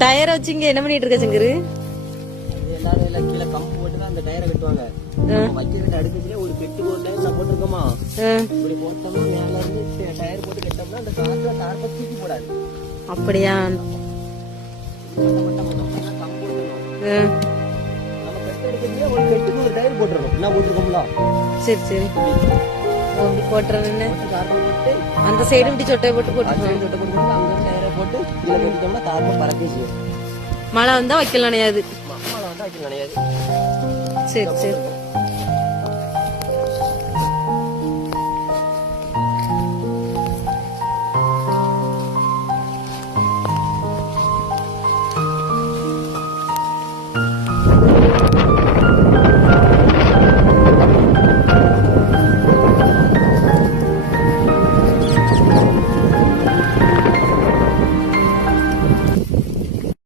டயரை வச்சு இங்க என்ன பண்ணிட்டு இருக்க சங்கரு? எல்லாரும் எல்லாம் கீழே கம்பு போட்டுதான் அந்த டயரை கட்டுவாங்க. வைக்கிற அடுக்கத்துல ஒரு பெட்டு போட்டு நான் போட்டிருக்கோமா, இப்படி போட்டோம்னா மேல இருந்து டயர் போட்டு கட்டோம்னா அந்த காற்று தாரத்தை தூக்கி போடாது. அப்படியா? கம்பு போட்டுக்கணும். நம்ம பெட்டு எடுக்கிறதுல ஒரு பெட்டுக்கு ஒரு டயர் போட்டுருக்கோம். என்ன போட்டிருக்கோம்ல? சரி சரி, அப்படி போட்டுறேன்னு அந்த சைடு இப்படி சொட்டை போட்டு போட்டு அங்க டயரை போட்டு கீழே கட்டிட்டோம்னா தாரத்தை பறக்க செய்யும். மழை வந்தா வைக்கல நினையாது. மழை வந்தா வைக்கல நினையாது. சரி சரி.